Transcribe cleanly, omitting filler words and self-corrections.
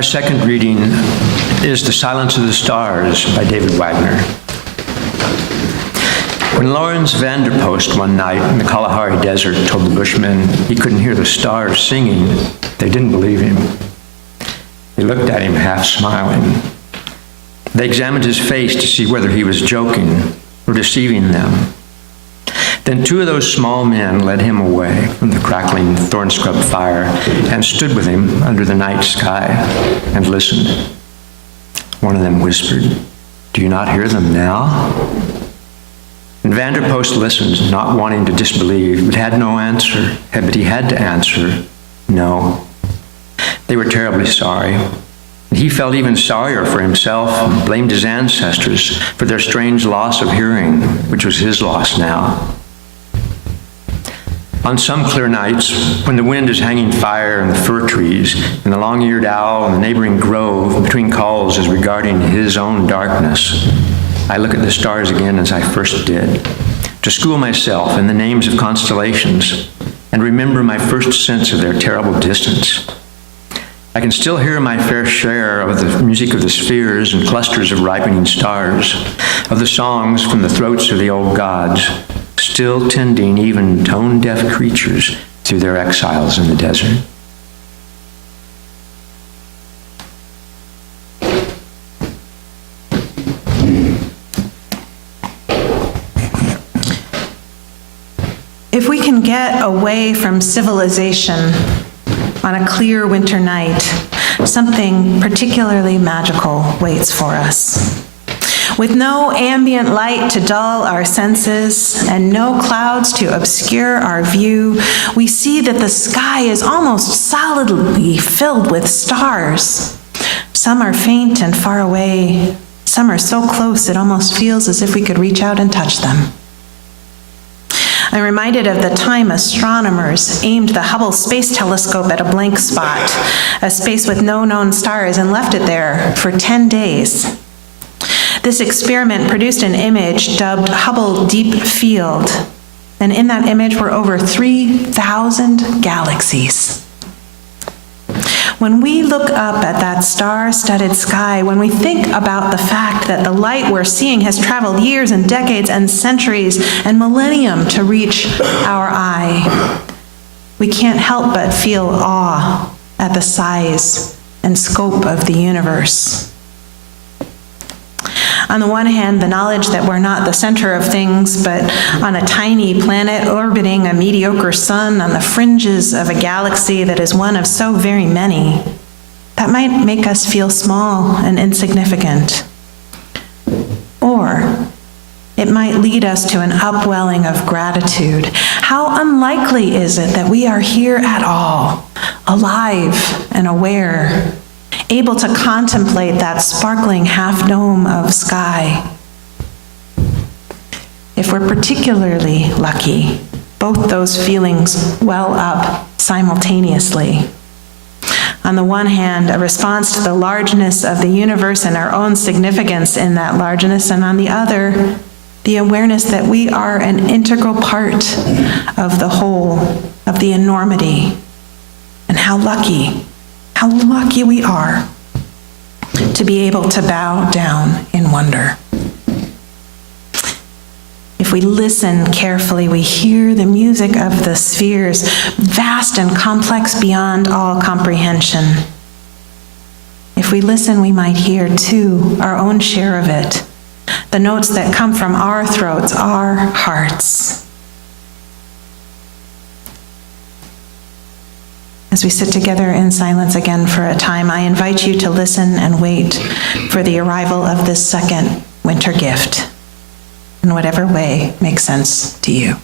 Our second reading is The Silence of the Stars by David Wagoner. When Lawrence Vanderpost one night in the Kalahari Desert told the Bushmen he couldn't hear the stars singing, they didn't believe him. They looked at him half smiling. They examined his face to see whether he was joking or deceiving them. Then two of those small men led him away from the crackling thorn-scrub fire and stood with him under the night sky and listened. One of them whispered, "Do you not hear them now?" And Vanderpost listened, not wanting to disbelieve, but had no answer. But he had to answer, no. They were terribly sorry. He felt even sorrier for himself and blamed his ancestors for their strange loss of hearing, which was his loss now. On some clear nights, when the wind is hanging fire in the fir trees, and the long-eared owl in the neighboring grove between calls is regarding his own darkness, I look at the stars again as I first did, to school myself in the names of constellations, and remember my first sense of their terrible distance. I can still hear my fair share of the music of the spheres and clusters of ripening stars, of the songs from the throats of the old gods, still tending even tone-deaf creatures through their exiles in the desert. If we can get away from civilization on a clear winter night, something particularly magical waits for us. With no ambient light to dull our senses and no clouds to obscure our view, we see that the sky is almost solidly filled with stars. Some are faint and far away. Some are so close it almost feels as if we could reach out and touch them. I'm reminded of the time astronomers aimed the Hubble Space Telescope at a blank spot, a space with no known stars, and left it there for 10 days. This experiment produced an image dubbed Hubble Deep Field, and in that image were over 3,000 galaxies. When we look up at that star-studded sky, when we think about the fact that the light we're seeing has traveled years and decades and centuries and millennium to reach our eye, we can't help but feel awe at the size and scope of the universe. On the one hand, the knowledge that we're not the center of things, but on a tiny planet orbiting a mediocre sun on the fringes of a galaxy that is one of so very many, that might make us feel small and insignificant. Or it might lead us to an upwelling of gratitude. How unlikely is it that we are here at all, alive and aware, able to contemplate that sparkling half-dome of sky? If we're particularly lucky, both those feelings well up simultaneously. On the one hand, a response to the largeness of the universe and our own significance in that largeness, and on the other, the awareness that we are an integral part of the whole, of the enormity, and how lucky we are to be able to bow down in wonder. If we listen carefully, we hear the music of the spheres, vast and complex beyond all comprehension. If we listen, we might hear, too, our own share of it, the notes that come from our throats, our hearts. As we sit together in silence again for a time, I invite you to listen and wait for the arrival of this second winter gift, in whatever way makes sense to you.